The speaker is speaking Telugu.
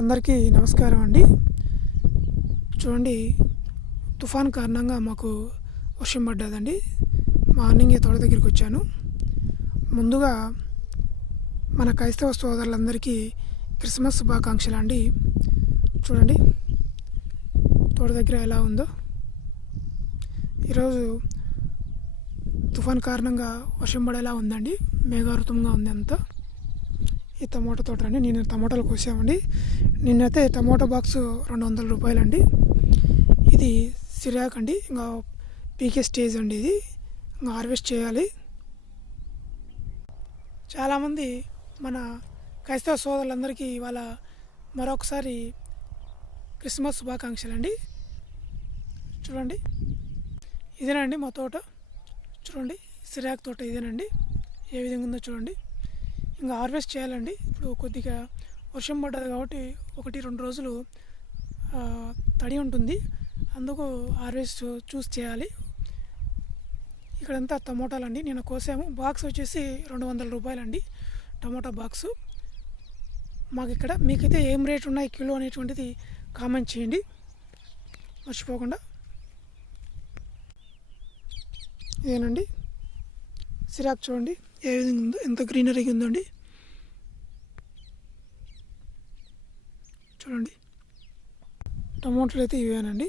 అందరికీ నమస్కారం అండి. చూడండి, తుఫాన్ కారణంగా మాకు వర్షం పడ్డదండి. మార్నింగే తోట దగ్గరికి వచ్చాను. ముందుగా మన క్రైస్తవ సోదరులందరికీ క్రిస్మస్ శుభాకాంక్షలు అండి. చూడండి తోట దగ్గర ఎలా ఉందో. ఈరోజు తుఫాన్ కారణంగా వర్షం పడేలా ఉందండి. మేఘావృతంగా ఉంది అంతా. ఈ టమోటా తోట అండి. నేను టమోటాలు కోసామండి. నిన్నైతే టమోటా బాక్స్ 200 రూపాయలండి. ఇది సిరాక్ అండి. ఇంకా పీకే స్టేజ్ అండి. ఇది ఇంకా హార్వెస్ట్ చేయాలి. చాలామంది మన క్రైస్తవ సోదరులందరికీ ఇవాళ మరొకసారి క్రిస్మస్ శుభాకాంక్షలు అండి. చూడండి, ఇదేనండి మా తోట. చూడండి, సిరాక్ తోట ఇదేనండి. ఏ విధంగా ఉందో చూడండి. ఇంకా హార్వెస్ట్ చేయాలండి. ఇప్పుడు కొద్దిగా వర్షం పడ్డది కాబట్టి 1-2 రోజులు తడి ఉంటుంది. అందుకు హార్వెస్ట్ చూసి చేయాలి. ఇక్కడంతా టమోటాలండి. నేను కోసాము. బాక్స్ వచ్చేసి 200 రూపాయలండి టమోటా బాక్సు. మాకు ఇక్కడ మీకైతే ఏం రేట్ ఉన్నాయి కిలో అనేటువంటిది కామెంట్ చేయండి మర్చిపోకుండా. ఇదేనండి సిరాక్. చూడండి ఏ విధంగా ఉందో, ఎంత గ్రీనరీగా ఉందండి. చూడండి, టమోటాలు అయితే ఇవేనండి.